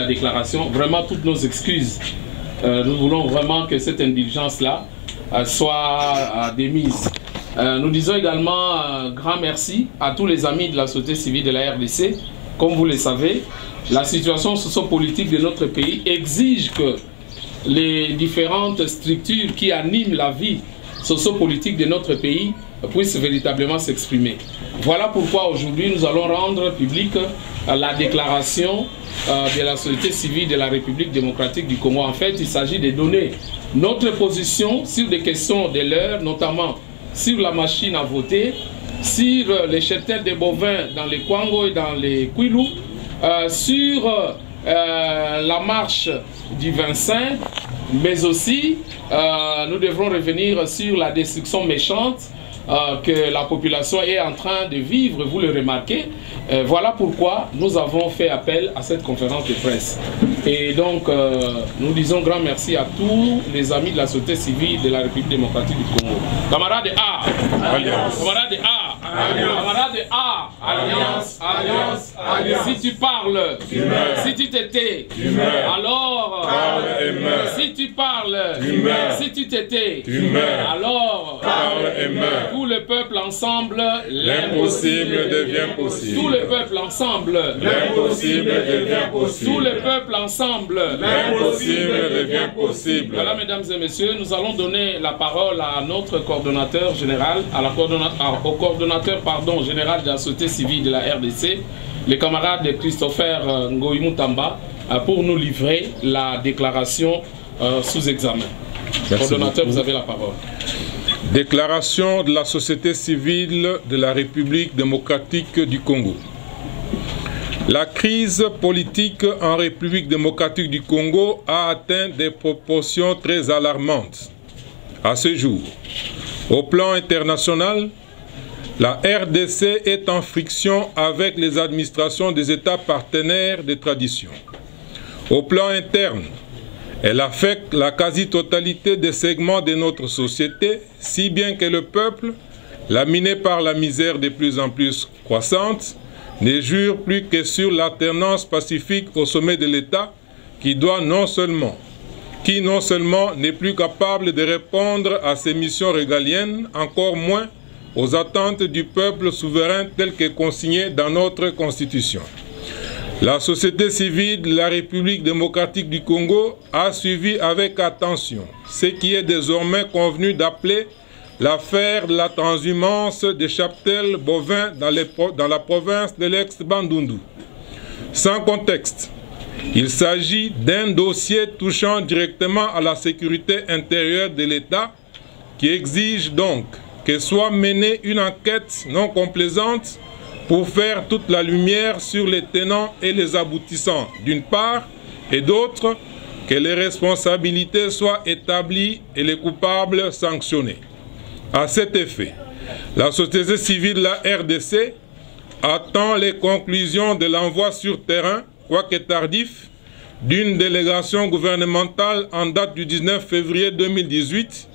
La déclaration, vraiment toutes nos excuses. Nous voulons vraiment que cette indulgence-là soit démise. Nous disons également un grand merci à tous les amis de la société civile de la RDC. Comme vous le savez, la situation sociopolitique de notre pays exige que les différentes structures qui animent la vie sociopolitique de notre pays puissent véritablement s'exprimer. Voilà pourquoi aujourd'hui nous allons rendre publique la déclaration de la société civile de la République démocratique du Congo. En fait, il s'agit de donner notre position sur des questions de l'heure, notamment sur la machine à voter, sur les cheptels des bovins dans les Kwango et dans les Kwilu, sur la marche du 25, mais aussi nous devrons revenir sur la destruction méchante que la population est en train de vivre, vous le remarquez. Voilà pourquoi nous avons fait appel à cette conférence de presse. Et donc, nous disons grand merci à tous les amis de la société civile de la République démocratique du Congo. Camarades A, Alliance. Camarades A, Alliance. Camarades A, Alliance. Alliance. Alliance. Si tu parles, tu meurs. Si tu t'étais, tu meurs. Alors, parle et meurs. Si tu parles, tu meurs. Si tu t'étais, tu meurs. Alors, parle et meurs. Tout le peuple ensemble, l'impossible devient possible. Tout le peuple ensemble, l'impossible devient possible. Tout le peuple ensemble, l'impossible devient possible. Voilà, mesdames et messieurs, nous allons donner la parole à notre coordonnateur général, au coordonnateur général de la société civile de la RDC, le camarade Christopher Ngoï-Moutamba, pour nous livrer la déclaration sous examen. Coordonnateur, vous avez la parole. Déclaration de la société civile de la République démocratique du Congo. La crise politique en République démocratique du Congo a atteint des proportions très alarmantes. À ce jour, au plan international, la RDC est en friction avec les administrations des États partenaires de tradition. Au plan interne, elle affecte la quasi-totalité des segments de notre société, si bien que le peuple, laminé par la misère de plus en plus croissante, ne jure plus que sur l'alternance pacifique au sommet de l'État qui non seulement n'est plus capable de répondre à ses missions régaliennes, encore moins aux attentes du peuple souverain tel que consigné dans notre Constitution. La société civile de la République démocratique du Congo a suivi avec attention ce qui est désormais convenu d'appeler l'affaire de la transhumance des cheptels bovins dans la province de l'ex-Bandundu. Sans contexte, il s'agit d'un dossier touchant directement à la sécurité intérieure de l'État qui exige donc que soit menée une enquête non complaisante pour faire toute la lumière sur les tenants et les aboutissants d'une part, et d'autre, que les responsabilités soient établies et les coupables sanctionnés. À cet effet, la société civile de la RDC attend les conclusions de l'envoi sur terrain, quoique tardif, d'une délégation gouvernementale en date du 19 février 2018,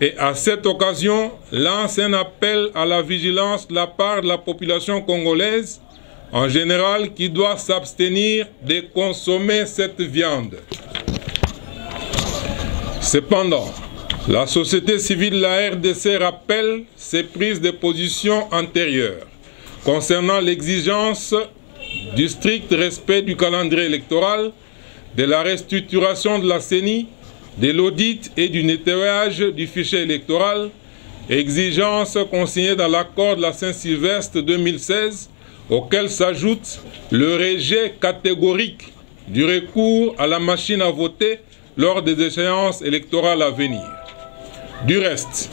et à cette occasion, lance un appel à la vigilance de la part de la population congolaise, en général, qui doit s'abstenir de consommer cette viande. Cependant, la société civile de la RDC rappelle ses prises de position antérieures concernant l'exigence du strict respect du calendrier électoral, de la restructuration de la CENI, de l'audit et du nettoyage du fichier électoral, exigence consignée dans l'accord de la Saint-Sylvestre 2016, auquel s'ajoute le rejet catégorique du recours à la machine à voter lors des échéances électorales à venir. Du reste,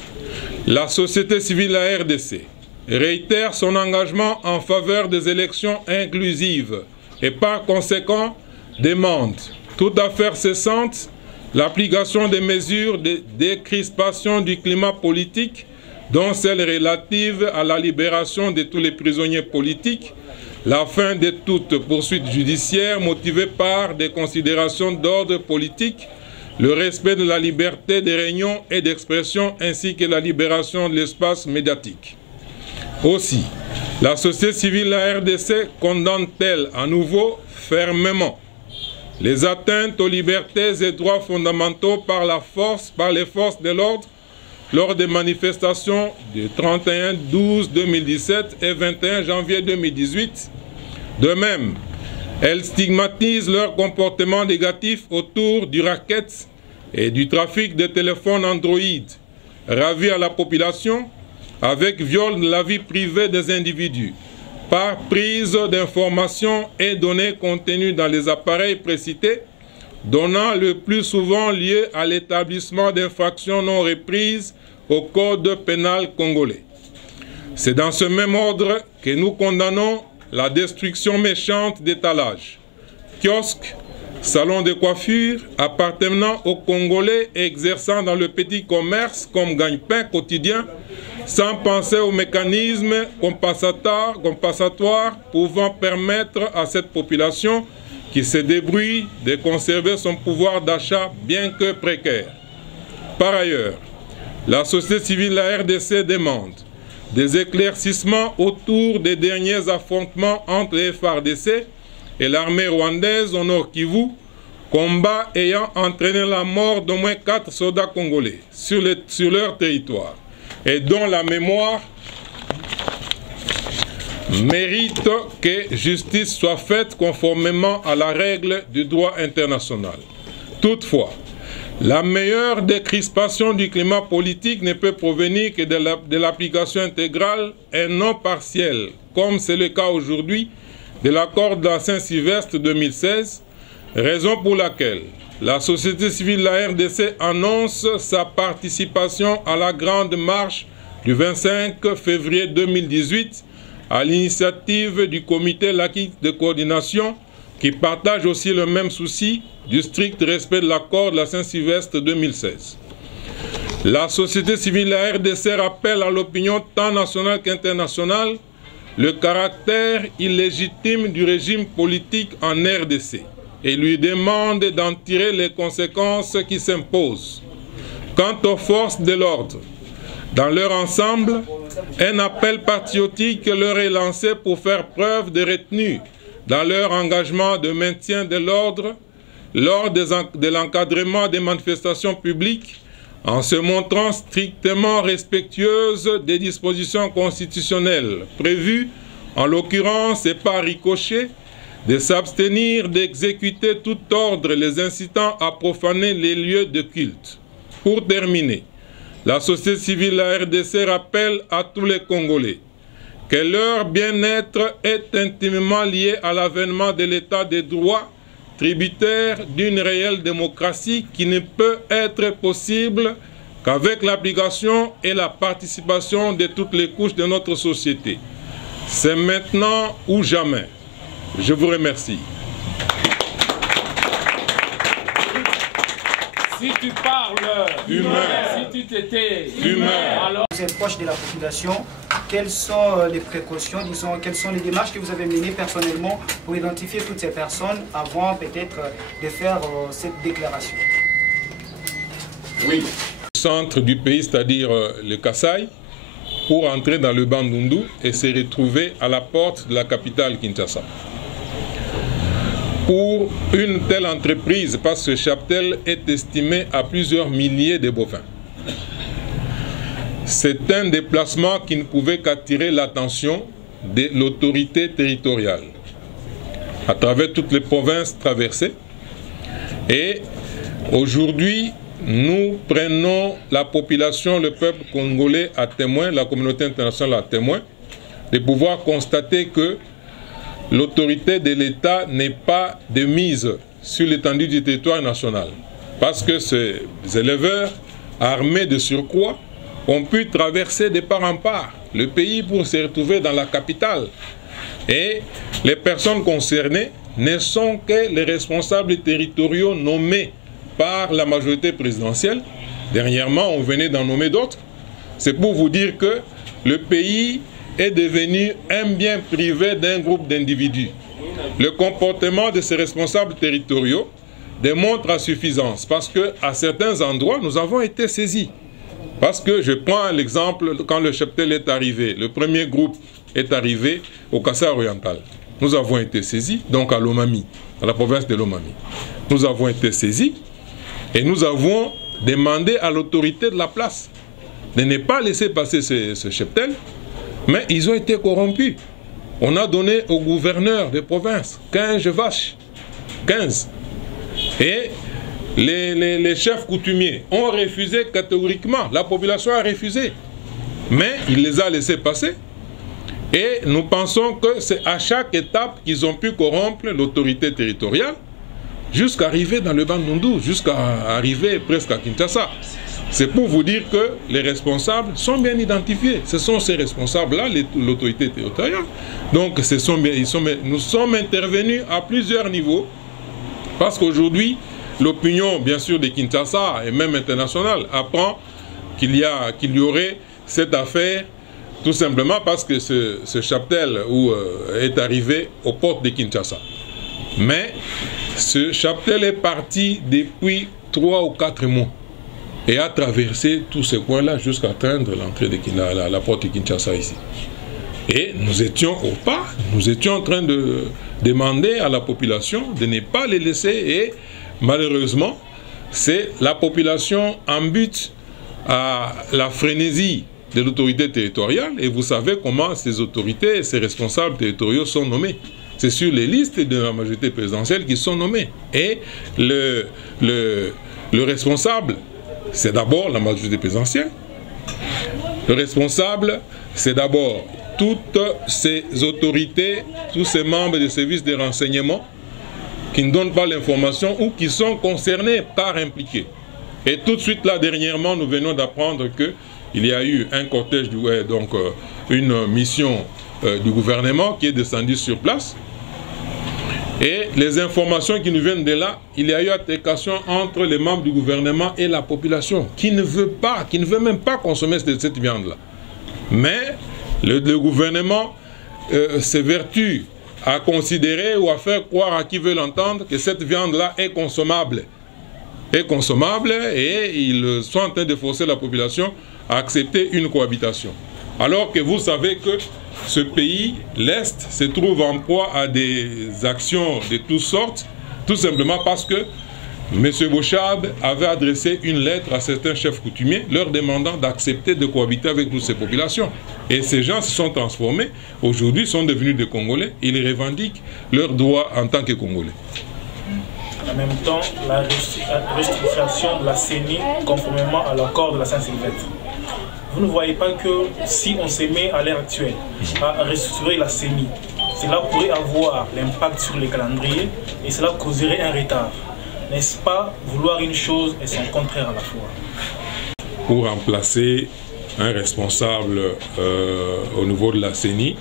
la société civile de la RDC réitère son engagement en faveur des élections inclusives et par conséquent demande, toute affaire cessante, l'application des mesures de décrispation du climat politique, dont celles relatives à la libération de tous les prisonniers politiques, la fin de toute poursuite judiciaire motivée par des considérations d'ordre politique, le respect de la liberté de réunion et d'expression ainsi que la libération de l'espace médiatique. Aussi, la société civile de la RDC condamne-t-elle à nouveau fermement les atteintes aux libertés et droits fondamentaux par les forces de l'ordre lors des manifestations du 31-12-2017 et 21 janvier 2018. De même, elle stigmatise leur comportement négatif autour du racket et du trafic de téléphones Android, ravis à la population, avec viol de la vie privée des individus, par prise d'informations et données contenues dans les appareils précités, donnant le plus souvent lieu à l'établissement d'infractions non reprises au Code pénal congolais. C'est dans ce même ordre que nous condamnons la destruction méchante d'étalages, kiosques, salons de coiffure appartenant aux Congolais et exerçant dans le petit commerce comme gagne-pain quotidien, sans penser aux mécanismes compensatoires pouvant permettre à cette population qui se débrouille de conserver son pouvoir d'achat bien que précaire. Par ailleurs, la société civile de la RDC demande des éclaircissements autour des derniers affrontements entre les FARDC et l'armée rwandaise au Nord Kivu, combat ayant entraîné la mort d'au moins 4 soldats congolais sur leur territoire, et dont la mémoire mérite que justice soit faite conformément à la règle du droit international. Toutefois, la meilleure décrispation du climat politique ne peut provenir que de l'application intégrale et non partielle, comme c'est le cas aujourd'hui, de l'accord de la Saint-Sylvestre 2016, raison pour laquelle la société civile de la RDC annonce sa participation à la grande marche du 25 février 2018 à l'initiative du comité laïque de coordination qui partage aussi le même souci du strict respect de l'accord de la Saint-Sylvestre 2016. La société civile de la RDC rappelle à l'opinion tant nationale qu'internationale le caractère illégitime du régime politique en RDC et lui demande d'en tirer les conséquences qui s'imposent. Quant aux forces de l'ordre, dans leur ensemble, un appel patriotique leur est lancé pour faire preuve de retenue dans leur engagement de maintien de l'ordre lors de l'encadrement des manifestations publiques, en se montrant strictement respectueuse des dispositions constitutionnelles prévues, en l'occurrence et par ricochet, de s'abstenir d'exécuter tout ordre les incitant à profaner les lieux de culte. Pour terminer, la société civile de la RDC rappelle à tous les Congolais que leur bien-être est intimement lié à l'avènement de l'état de droit, tributaire d'une réelle démocratie qui ne peut être possible qu'avec l'application et la participation de toutes les couches de notre société. C'est maintenant ou jamais. Je vous remercie. Si tu parles humain, si tu t'étais humain, alors... Vous êtes proche de la population, quelles sont les précautions, disons, quelles sont les démarches que vous avez menées personnellement pour identifier toutes ces personnes avant peut-être de faire cette déclaration? Oui. Centre du pays, c'est-à-dire le Kasaï, pour entrer dans le Bandundu et se retrouver à la porte de la capitale Kinshasa. Pour une telle entreprise, parce que ce cheptel est estimé à plusieurs milliers de bovins. C'est un déplacement qui ne pouvait qu'attirer l'attention de l'autorité territoriale à travers toutes les provinces traversées. Et aujourd'hui, nous prenons la population, le peuple congolais à témoin, la communauté internationale à témoin, de pouvoir constater que l'autorité de l'État n'est pas de mise sur l'étendue du territoire national. Parce que ces éleveurs, armés de surcroît, ont pu traverser de part en part le pays pour se retrouver dans la capitale. Et les personnes concernées ne sont que les responsables territoriaux nommés par la majorité présidentielle. Dernièrement, on venait d'en nommer d'autres. C'est pour vous dire que le pays est devenu un bien privé d'un groupe d'individus. Le comportement de ces responsables territoriaux démontre à suffisance parce qu'à certains endroits, nous avons été saisis. Parce que je prends l'exemple quand le cheptel est arrivé, le premier groupe est arrivé au Kasaï oriental. nous avons été saisis, donc à Lomami, à la province de Lomami. Nous avons été saisis et nous avons demandé à l'autorité de la place de ne pas laisser passer ce cheptel, mais ils ont été corrompus. On a donné au gouverneur de province 15 vaches, 15. Et les chefs coutumiers ont refusé catégoriquement, la population a refusé, mais il les a laissés passer. Et nous pensons que c'est à chaque étape qu'ils ont pu corrompre l'autorité territoriale jusqu'à arriver dans le Bandundu, jusqu'à arriver presque à Kinshasa. C'est pour vous dire que les responsables sont bien identifiés. Ce sont ces responsables-là, l'autorité territoriale. Donc nous sommes intervenus à plusieurs niveaux parce qu'aujourd'hui, l'opinion, bien sûr, de Kinshasa et même internationale apprend qu'il y aurait cette affaire tout simplement parce que ce cheptel est arrivé aux portes de Kinshasa. Mais ce cheptel est parti depuis 3 ou 4 mois et a traversé tous ces coins-là jusqu'à atteindre l'entrée de la porte de Kinshasa ici. Et nous étions au pas, nous étions en train de demander à la population de ne pas les laisser et malheureusement, c'est la population en but à la frénésie de l'autorité territoriale et vous savez comment ces autorités et ces responsables territoriaux sont nommés. C'est sur les listes de la majorité présidentielle qu'ils sont nommés. Et le responsable, c'est d'abord la majorité présidentielle. Le responsable, c'est d'abord toutes ces autorités, tous ces membres des services de renseignement qui ne donnent pas l'information ou qui sont concernés par impliqués. Et tout de suite, là, dernièrement, nous venons d'apprendre qu'il y a eu un cortège, une mission du gouvernement qui est descendue sur place. Et les informations qui nous viennent de là, il y a eu altercation entre les membres du gouvernement et la population qui ne veut même pas consommer cette viande-là. Mais le gouvernement s'évertue à considérer ou à faire croire à qui veut l'entendre que cette viande-là est consommable. Et ils sont en train de forcer la population à accepter une cohabitation. Alors que vous savez que ce pays, l'Est, se trouve en proie à des actions de toutes sortes, tout simplement parce que M. Bochab avait adressé une lettre à certains chefs coutumiers leur demandant d'accepter de cohabiter avec toutes ces populations. Et ces gens se sont transformés, aujourd'hui sont devenus des Congolais, ils revendiquent leurs droits en tant que Congolais. En même temps, la restriction de la CENI conformément à l'accord de la Saint-Sylvestre. Vous ne voyez pas que si on se met à l'heure actuelle à restructurer la CENI, cela pourrait avoir l'impact sur les calendriers et cela causerait un retard. N'est-ce pas vouloir une chose et son contraire à la fois? Pour remplacer un responsable au niveau de la CENI,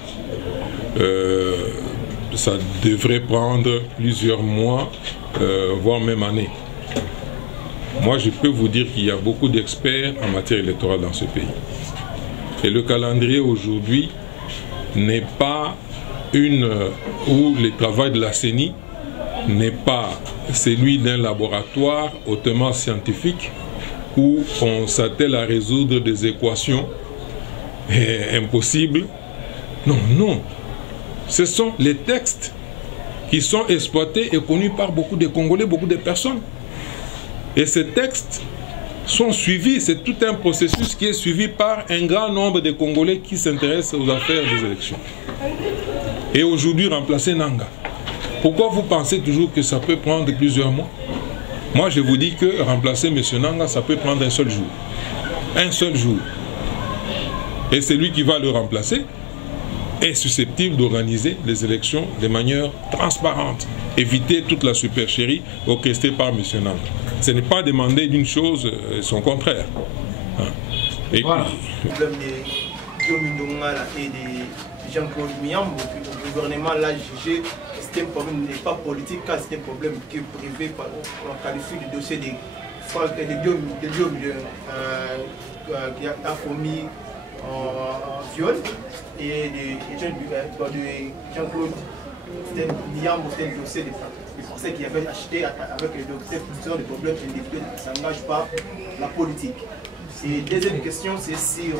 ça devrait prendre plusieurs mois, voire même années. Moi, je peux vous dire qu'il y a beaucoup d'experts en matière électorale dans ce pays. Et le calendrier aujourd'hui n'est pas où le travail de la CENI n'est pas celui d'un laboratoire hautement scientifique où on s'attelle à résoudre des équations impossibles. Non, non. Ce sont les textes qui sont exploités et connus par beaucoup de Congolais, beaucoup de personnes. Et ces textes sont suivis, c'est tout un processus qui est suivi par un grand nombre de Congolais qui s'intéressent aux affaires des élections. Et aujourd'hui, remplacer Nanga. Pourquoi vous pensez toujours que ça peut prendre plusieurs mois? Moi, je vous dis que remplacer M. Nanga, ça peut prendre un seul jour. Un seul jour. Et celui qui va le remplacer est susceptible d'organiser les élections de manière transparente. Éviter toute la supercherie orchestrée par M. Nanga. Ce n'est pas demander d'une chose son contraire. Et voilà. Le problème de Diomindongala et de Jean-Claude Miyambo, le gouvernement l'a jugé, c'était un problème n'est pas politique, car c'était un problème qui est privé, on qualifie le dossier de Diom qui a commis en viol et de Jean-Claude Miyambo, c'était le dossier des Français qui avaient acheté avec le docteur plusieurs des problèmes individuels qui ne s'engagent pas la politique. Et deuxième question, c'est sur,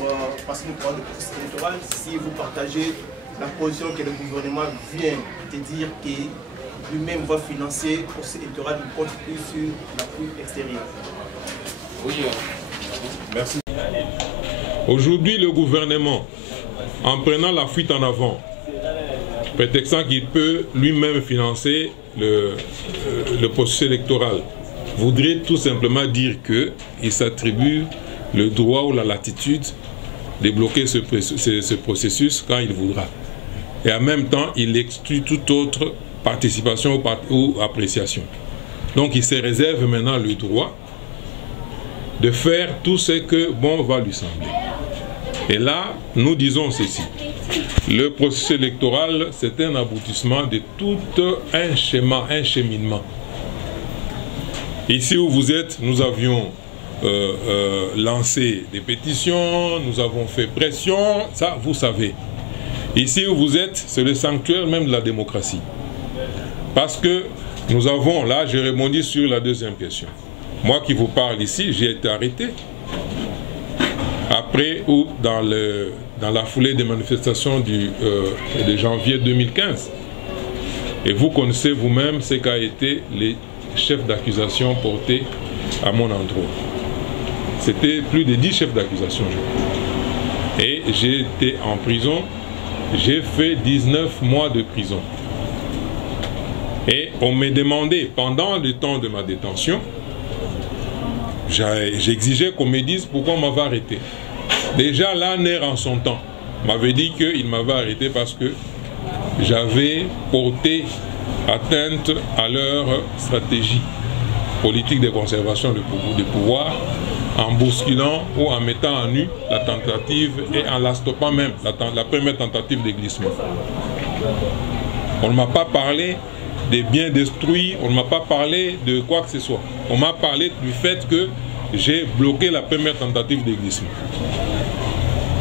parce que nous parlons de processus électoral, si vous partagez la position que le gouvernement vient de dire que lui-même va financer pour ce électorat du compte sur l'appui extérieur. Oui, merci. Aujourd'hui, le gouvernement, en prenant la fuite en avant, prétextant qu'il peut lui-même financer le processus électoral, voudrait tout simplement dire qu'il s'attribue le droit ou la latitude de bloquer ce processus quand il voudra. Et en même temps, il exclut toute autre participation ou appréciation. Donc il se réserve maintenant le droit de faire tout ce que bon va lui sembler. Et là, nous disons ceci. Le processus électoral, c'est un aboutissement de tout un schéma, un cheminement. Ici où vous êtes, nous avions lancé des pétitions, nous avons fait pression, ça vous savez. Ici où vous êtes, c'est le sanctuaire même de la démocratie. Parce que nous avons, là je rebondis sur la deuxième question. Moi qui vous parle ici, j'ai été arrêté. Après ou dans la foulée des manifestations de janvier 2015. Et vous connaissez vous-même ce qu'a été les chefs d'accusation portés à mon endroit. C'était plus de 10 chefs d'accusation. Et j'ai été en prison, j'ai fait 19 mois de prison. Et on m'a demandé, pendant le temps de ma détention, j'exigeais qu'on me dise pourquoi on m'avait arrêté. Déjà, l'ANER en son temps m'avait dit qu'il m'avait arrêté parce que j'avais porté atteinte à leur stratégie politique de conservation du pouvoir en bousculant ou en mettant en nu la tentative et en la stoppant même, la première tentative de glissement. On ne m'a pas parlé des biens détruits, on ne m'a pas parlé de quoi que ce soit. On m'a parlé du fait que j'ai bloqué la première tentative de glissement.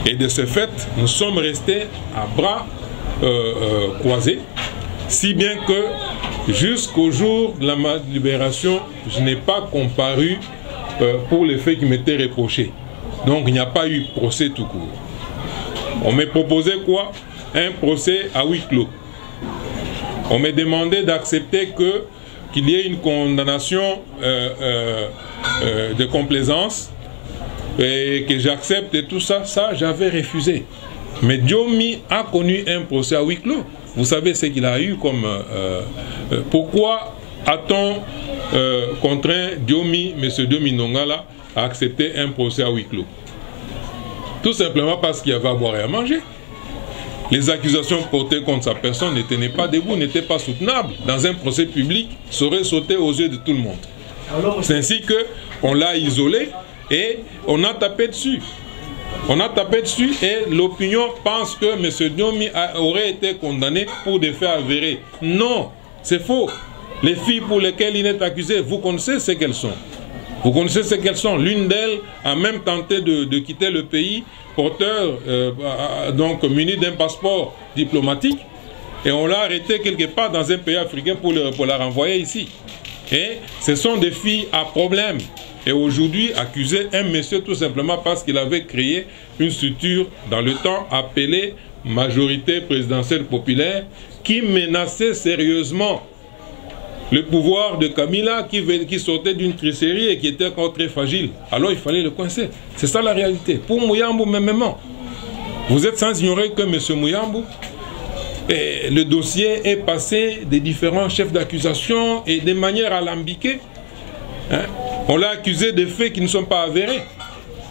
Et de ce fait, nous sommes restés à bras croisés, si bien que jusqu'au jour de la libération, je n'ai pas comparu pour les faits qui m'étaient reprochés. Donc il n'y a pas eu procès tout court. On m'a proposé quoi? Un procès à huis clos. On m'a demandé d'accepter qu'il y ait une condamnation de complaisance et que j'accepte et tout ça. Ça, j'avais refusé. Mais Diomi a connu un procès à huis clos. Vous savez ce qu'il a eu comme... pourquoi a-t-on contraint Diomi, M. Diomi Nongala, à accepter un procès à huis clos? Tout simplement parce qu'il y avait à boire et à manger. Les accusations portées contre sa personne ne tenaient pas debout, n'étaient pas soutenables. Dans un procès public, ça aurait sauté aux yeux de tout le monde. C'est ainsi qu'on l'a isolé et on a tapé dessus. On a tapé dessus et l'opinion pense que M. Diomi aurait été condamné pour des faits avérés. Non, c'est faux. Les filles pour lesquelles il est accusé, vous connaissez ce qu'elles sont. Vous connaissez ce qu'elles sont. L'une d'elles a même tenté de quitter le pays, porteur, donc muni d'un passeport diplomatique, et on l'a arrêté quelque part dans un pays africain pour la renvoyer ici. Et ce sont des filles à problème. Et aujourd'hui, accuser un monsieur tout simplement parce qu'il avait créé une structure dans le temps appelée majorité présidentielle populaire qui menaçait sérieusement le pouvoir de Kabila qui sortait d'une tricherie et qui était encore très fragile. Alors il fallait le coincer. C'est ça la réalité. Pour Mouyambou, même, vous êtes sans ignorer que M. Mouyambou, le dossier est passé des différents chefs d'accusation et de manière alambiquée. Hein? On l'a accusé de faits qui ne sont pas avérés.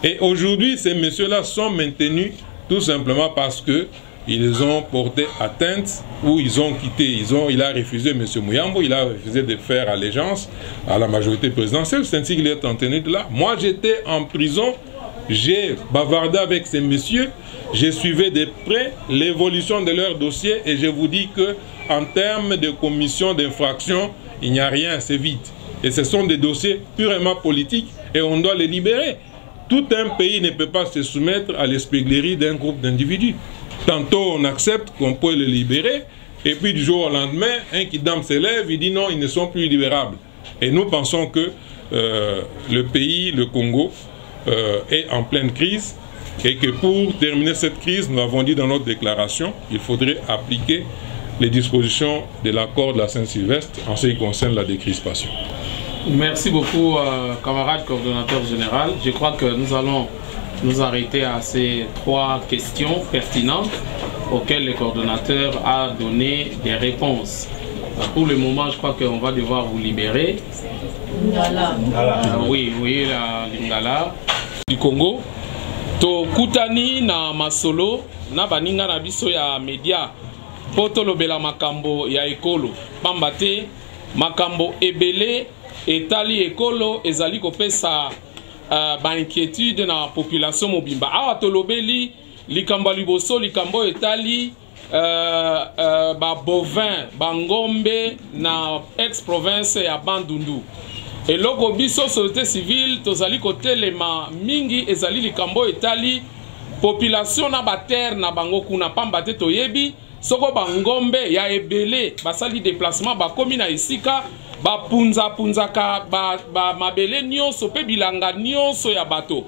Et aujourd'hui, ces messieurs-là sont maintenus tout simplement parce que ils ont porté atteinte ou ils ont quitté, il a refusé, M. Mouyambou, il a refusé de faire allégeance à la majorité présidentielle, c'est ainsi qu'il est en tenue de là. Moi j'étais en prison, j'ai bavardé avec ces messieurs, j'ai suivi de près l'évolution de leur dossier et je vous dis que en termes de commission d'infraction, il n'y a rien, c'est vide. Et ce sont des dossiers purement politiques et on doit les libérer. Tout un pays ne peut pas se soumettre à l'espièglerie d'un groupe d'individus. Tantôt on accepte qu'on peut les libérer, et puis du jour au lendemain, un kidam s'élève, il dit non, ils ne sont plus libérables. Et nous pensons que le pays, le Congo, est en pleine crise, et que pour terminer cette crise, nous avons dit dans notre déclaration, il faudrait appliquer les dispositions de l'accord de la Saint-Sylvestre en ce qui concerne la décrispation. Merci beaucoup, camarade coordonnateur général. Je crois que nous allons nous arrêter à ces 3 questions pertinentes auxquelles le coordonnateur a donné des réponses. Pour le moment, je crois qu'on va devoir vous libérer. Oui, la Lingala du Congo. To kutani na masolo na baninga na biso ya media poto lobela makambo ya ekolo pambate makambo ebele etali ekolo ezali kopesa ba inquiétude na population mobimba awa to lobeli likambo liboso likambo etali ba bovin bangombe na ex province ya Bandundu. Et loko biso société civile tozali kotelema mingi ezali likambo etali population na baterre na bango kuna pambate toyebi soko bangombe ya ebele basali déplacement bakomi na esika bapunzaka mabele nyonso pe bilanga nyonso ya bato.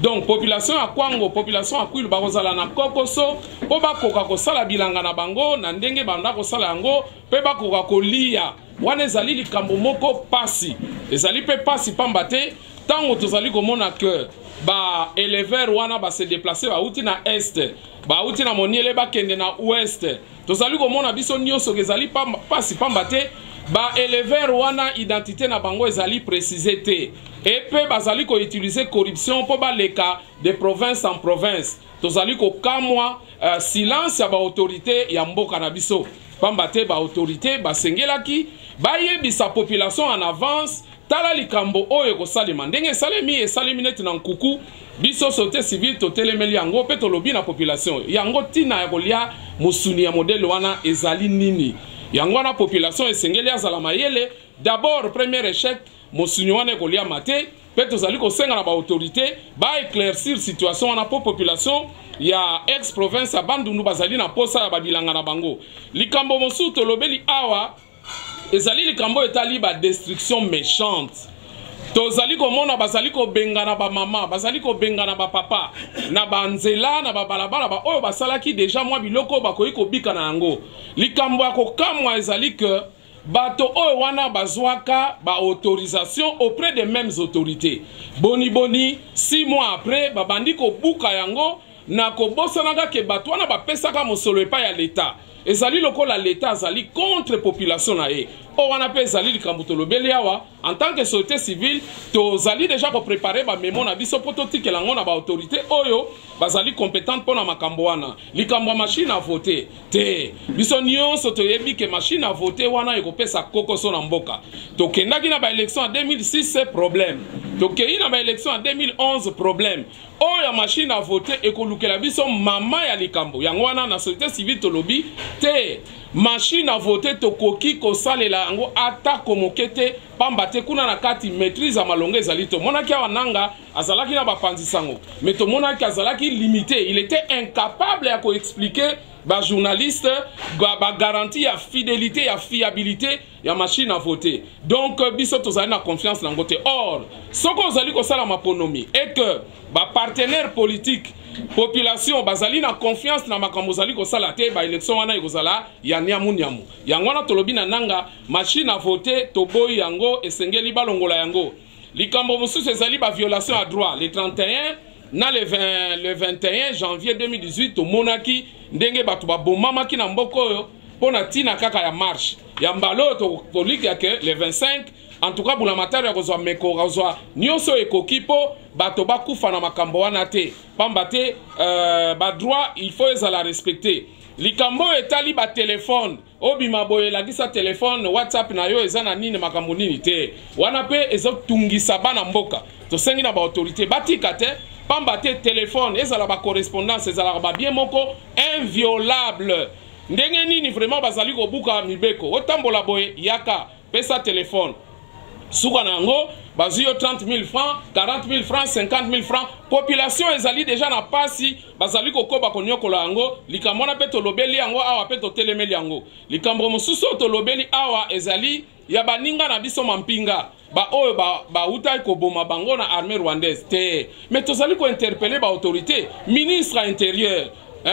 Donc population ya Kwango, population ya Kwilu bakozala na kokoso po bakoka kosala bilanga na bango na ndenge banda kosala yango pe bakoka kolia. Wana ezali likambo moko pasi ezali pe pasi pamba te tango tozali komona ke ba éleveur wana ba se déplacer ba uti na est ba uti na moniele ba kende na ouest tozali komona biso nyonso ezali pasi pamba te ba éleveur wana identité na bango ezali préciser te et pe bazali ko utiliser corruption po ba leka de province en province tozali ko kamwa silence ya ba autorité ya mboka na biso pamba te ba autorité ba sengelaki bayebisa population en avance tala likambo oyo kosalema ndenge esalemi neti na nkuku biso société civile totelemeli yango pe tolobi na population yango tina ya kolia musuni ya modèle wana ezali nini yango na population esengeli azala mayele d'abord premier échec musuni wana kolia mate pe tozali kosenga na ba autorité ba éclaircir situation wana po population ya ex province ya Bandundu bazali na posa ya babilanga na bango likambo mosu tolobeli awa ezali likambo etali ba destruction méchante tozali komona bazali ko bengana ba mama bazali ko bengana ba papa na banzela na ba balabala ba oyo basalaki déjà mwa biloko bakoyi kobika na yango likambo ya kokamwa ezali que bato oyo wana bazwaka ba autorisation auprès des mêmes autorités boni 6 mois après babandi ko buka yango na kobosanaka ke bato wana bapesaka mosolo epai ya l'État ezali lokola l'État azali contre population na ye o wana pe ezali likambo tolobeli awa en tant que société civile tozali déjà ko préparer ba memo na biso po totikela ngo na ba autorité oyo bazali compétente pona makambo wana likambo machine à voter te biso nyonso toyebi ke machine à voter wana ekopesa kokoso na mboka tokendaki na ba élection en 2006 c'est problème tokei na ba élection en 2011 problème oyo machine à voter ekolukela biso mama ya likambo yango wana na société civile tolobi te machine à voter tokoki kosalela yango ata komokete pamba te kuna na kati maîtrise ya malonga ezali to monaki awa nanga azalaki na bapanzisango mais to monaki azalaki limité il était incapable ya koexpliquer ba journaliste ba garantie ya fidélité ya fiabilité ya machine à voter donc biso tozali na confiance na ngote or soko ozali kosala maponomi et que ba partenaire politique population bazali na confiance na makambo zali kosala te ba élection wana ekozala ya nyamu yango wana tolobi na nanga machine à voter toboyi yango esengeli balongola yango likambo mosusu ezali ba violation à droit le 31 na le 21 janvier 2018 tomonaki ndenge bato babomamaki na mboko oyo pona tina kaka ya marche ya mbalo toliki ke le 25 en tout cas bulamatari akozwa meko akozwa nyonso ekoki po bato bakufa na makambo wana te pamba te ba droit il faut ezala respecter likambo etali ba téléphone obima boye lakisa téléphone WhatsApp na yo eza na nini makambo nini te wana pe ezotungisa bana mboka tosengi na ba autorité batika te pamba te téléphone ezala ba correspondance ezala ba bien moko inviolable ndenge nini vraiment bazali kobuka mibeko otambola boye yaka pesa téléphone suka nango bazio 30 000 francs, 40 000 francs, 50 000 francs. Population ezali déjà na pasi, bazali kokoba konyokola yango, likambo na pe tolobeli yango awa pe totelemeli yango. Likambo mosusu tolobeli awa ezali ya baninga na biso mampinga. Ba oyo ba uta ko boma bango na armée rwandaise te. Mais tozali ko interpeller ba autorité, ministre intérieur,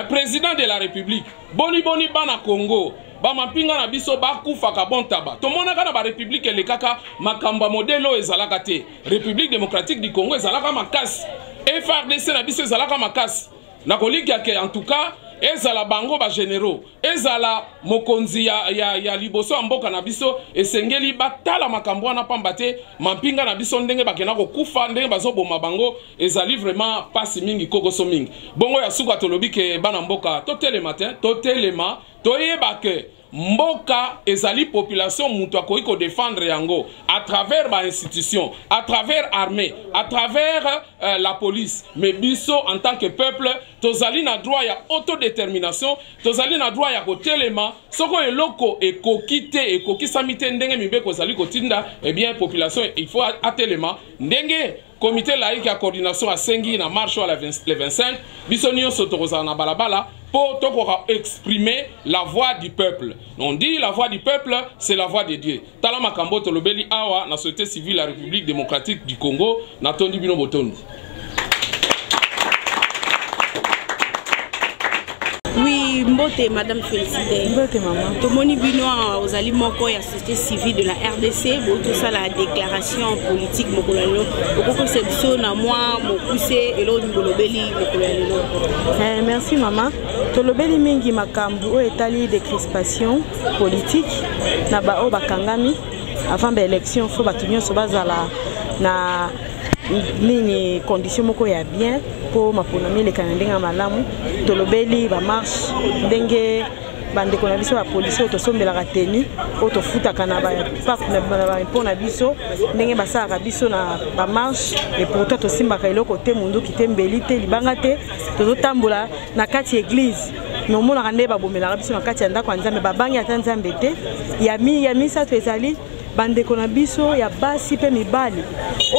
président de la République, boni bana Congo. Ba mampinga na biso ba kufaka bon taba. Tomona kana ba république le kaka makamba modelo ezalaka te. République démocratique du Congo ezalaka makasi. FARDC na biso ezalaka makasi. Na kolika ke en tout cas ezala bango ba généraux. Ezala mokonzi ya liboso mboka na biso esengeli batala makambo na pambate mampinga na biso ndenge bakena ko kufa ndenge bazoboma bango ezali vraiment pasi mingi kokoso mingi. Bongo ya suka tolobi ke bana mboka totelema toyeba ke mboka ezali population mutu akoki ko défendre yango à travers ba institution, à travers armée, à travers la police. Mais biso en tant que peuple, tozali na droit ya autodétermination, tozali na droit ya kotelema, soko eloko ekokite ekokisami ndenge mibeko ezali kotinda, eh bien population il faut atelema ndenge comité laïque à coordination à Sengi na marche à le 25 bisonio sotoroza na balabala pour exprimer la voix du peuple. On dit la voix du peuple, c'est la voix de Dieu. Tala makambo tolobeli awa na société civile la République démocratique du Congo na tondi bino botondi. Oui, mbote madame Félicité. Mbote maman. Tomoni bino aux alimoko ya société civile de la RDC, bon tout ça la déclaration politique mokolalo. Boko sebso na moi mokuse elo ngolobeli mokolalo. Merci maman. Tolobeli mingi makambu o etali de crispation politique na ba o bakangami avant l'élection faut batunyo so bazala na nini condition moko ya bien pour maponami le kanandinga malamu tolobeli ba marche ndenge bandeko na biso ba police otosombelaka tenu otofutaka na ba parc na ba impôt na biso ndenge basaka biso na ba marche et pourtant tosimbaka eloko te mundu kitembeli te libanga te tozotambola na kati église mais omona kande ba bomelaka biso na kati ya ndako ya Nzambe babangi ata Nzambe te ya misa to ezali bandeko na biso ya basi pe mibali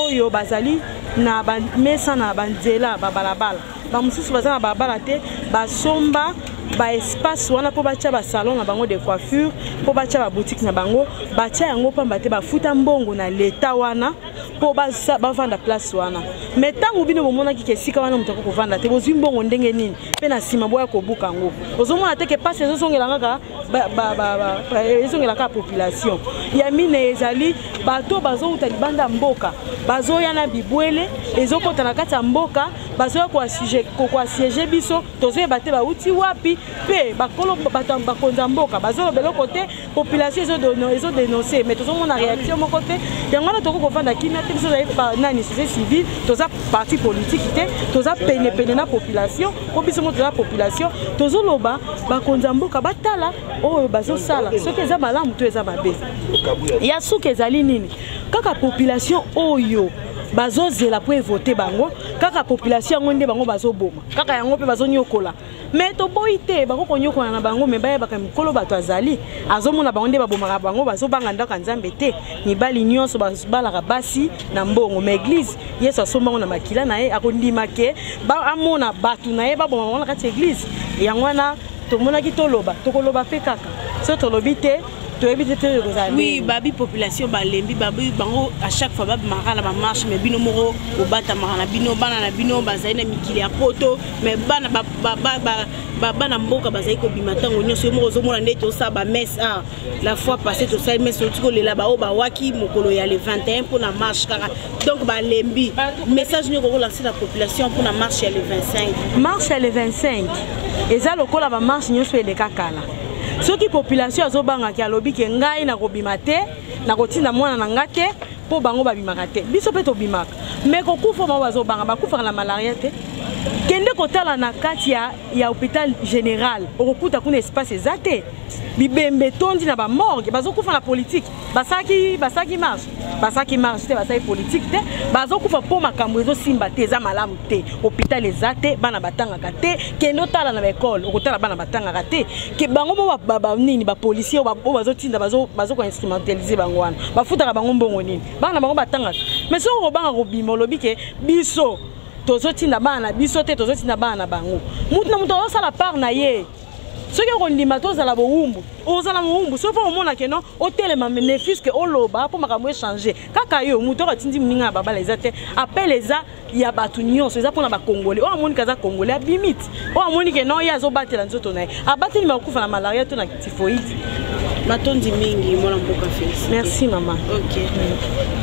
oyo bazali na mesa na banzela babalabala bamususu baza na balabala te basomba ba espace wana po batia ba salon na bango de coiffure po batia ba boutique na bango batia yango pamba te bafuta mbongo na leta wana po bavanda place wana mais tango bino bomona ki esika wana mutako kovanda te bozwi mbongo ndenge nini pe na sima boya kobuka ngo ozomona te ke passe ezosongela ngaka ezongelaka population ya mine ezali bato bazouta libanda mboka bazoya na bibwele ezokota na kati ya mboka bazoya kwa siège biso tozoyeba te bauti wapi pe bakolo bakonza mboka bazolobela kote population ezodénoncer mais tozomona réaction moko te yango wana toko kovanda kimia te biso ezali nani société civile toza parti politique te toza pene na population po biso mo toza population tozoloba bakonza mboka batala oyo bazosala soki eza malamu to eza mabe ya suki ezali nini kaka population oyo bazozela po voter bango kaka population yango nde bango bazoboma kaka yango pe bazonyokola mais to boite bako konyokola na bango me baye baka mikolo bato azali azomona bango nde babomaka bango bazobanga ndaka Nzambe te mibali nyonso babalaka basi na mbongo mais église Yesu asombango na makila na ye akondima ke ba amona batu na ye baboma bango na kati église yango wana tomonaki toloba tokoloba pe kaka so tolobi te. Oui, babi population balembi babi bango à chaque fois babi marana ba marche mais bino moro obata marana bino bana na bino bazaina mikili ya poto mais bana bana mboka bazai ko bimatango nyonso moko zomona ndeto sa ba messe la fois passée to sa messe otiko lela ba o ba waki mokolo ya le 21 pour la marche kaka donc balembi message ni ko lancer la population pour la marche ya le 25 le 25 eza lokola ba marche nyonso eleka kala soki population azobanga ki alobi ke ngai na kobima te na kotinda mwana na ngate po bango babimaka te biso pe tobimaka mais kokufa bango bazobanga bakufa na malaria te kende kotala na kati ya hôpital général okokuta kuna espace ezate bibembe tondi na ba morgue bazokufa na politique basaki marche te basaki politique te bazokufa po makambo ezosimba te eza malamu te hôpital ezate bana batangaka te kende otala na école okotala bana batangaka te ke bango bo nini ba policier o bazotinda bazoko instrumentaliser bango wana bafutaka bango mbongo nini bana bango batangaka mais so robanga robimo lobi ke biso tozotinda bana biso te tozotinda bana bango mutu na mutu osala part na ye soki okondima tozala bowumbu ozala mowumbu so mpo omona ke non otelema ne fiske oloba mpo makambo échange kaka yo mutu okatindi moninga ya babala eza te appel eza ya bato nyonso eza mpona bakongole oyo amoni kaza kongole abimiti oyo amoni ke non ye azobatela nzoto na ye abateli makufa na malaria to na tifoide matondi mingi mwana mboka Félix. Merci maman. Ok.